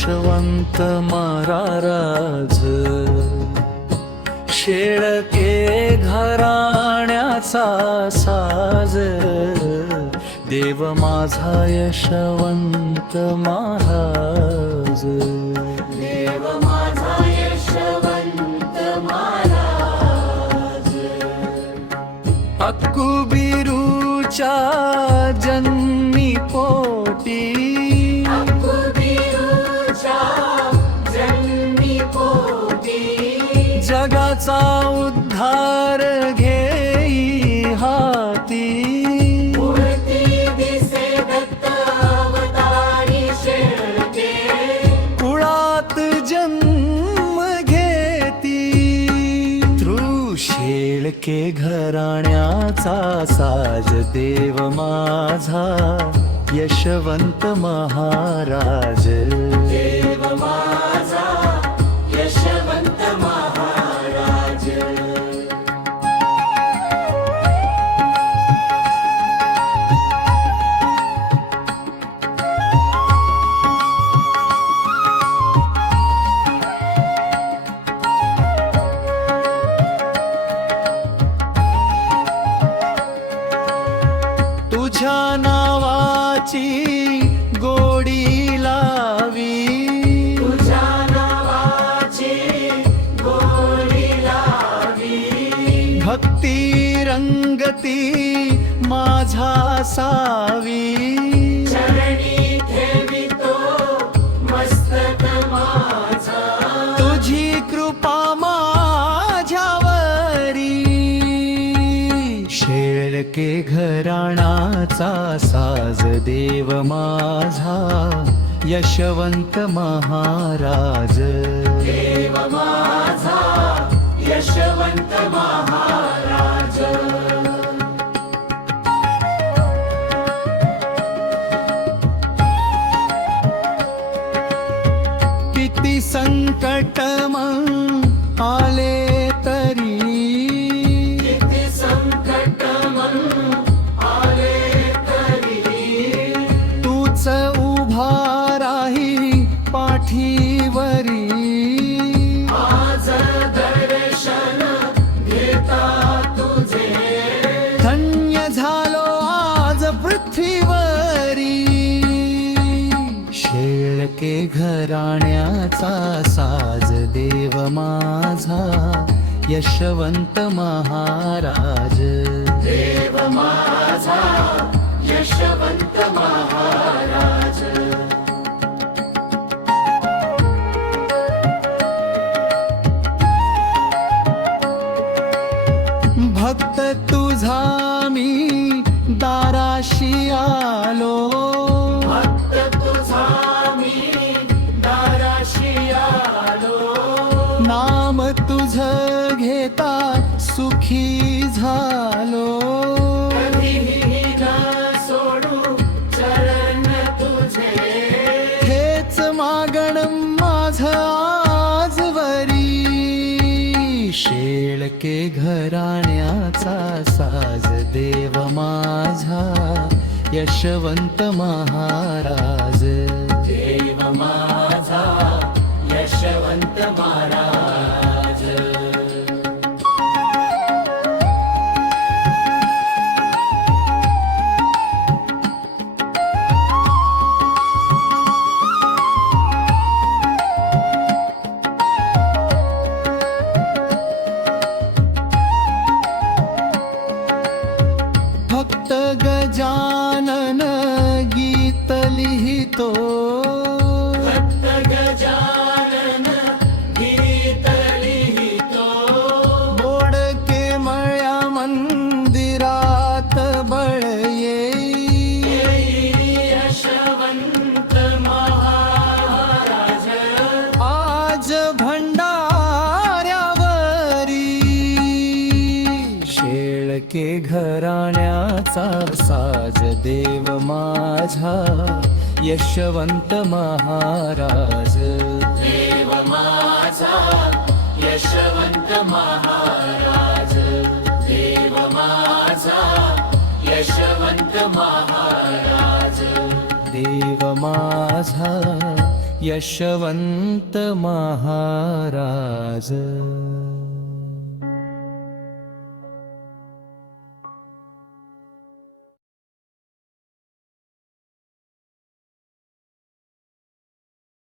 यशवंत महाराज, शेळके घराण्याचा साज, देव माझा यशवंत महाराज. देव माझा यशवंत महाराज. अक्कुबिरूच्या जन्मी पोटी, अक्कुबिरूच्या जन्मी पोटी, जगाचा उद्धार घेई हाती. मूर्ती दिसे दत्त अवतारी शेळके, कुळात जन्म घेती. शेळके घराण्याचा साज, देव माझा यशवंत महाराज. देव माझा यशवंत महाराज. तुझ्या नावाची गोडी लावी, तुझ्या नावाची गोडी लावी, भक्ती रंगती माझा सावी. चरणी ठेवितो मस्तक माझा, तुझी कृपा माझ्यावरी. शेळके घराणाचा साज, देव माझा यशवंत महाराज. देव माझा यशवंत महाराज. किती संकट मग आले तरी, किती संकट मग आले तरी, तूच उभा राही पाठीवरी. आज दर्शन घेता तुझे, धन्य झालो आज पृथ्वीवरी. शेळके घराण्याचा साज, देव माझा यशवंत महाराज. देव माझा यशवंत महाराज. भक्त तुझा मी दाराशी आलो, भक्त तुझा मी दाराशी आलो, नाम तुझ घेता सुखी झालो. कधीही न सोडू चरण तुझे, हेच मागण माझ आजवरी. शेळके घराण्याचा साज, देव माझा यशवंत महाराज. देव माझा यशवंत महाराज. भक्त गजानन गीत लिहितो, भक्त गजानन गीत लिहितो, बोडके मळ्या मंदिरात बळ येई. यशवंत महाराज. आज भंडाऱ्यावरी. शेळके घराण्याचा साज, देव माझा यशवंत महाराज. देव माझा यशवंत महाराज. देव माझा यशवंत महाराज. देव माझा यशवंत महाराज.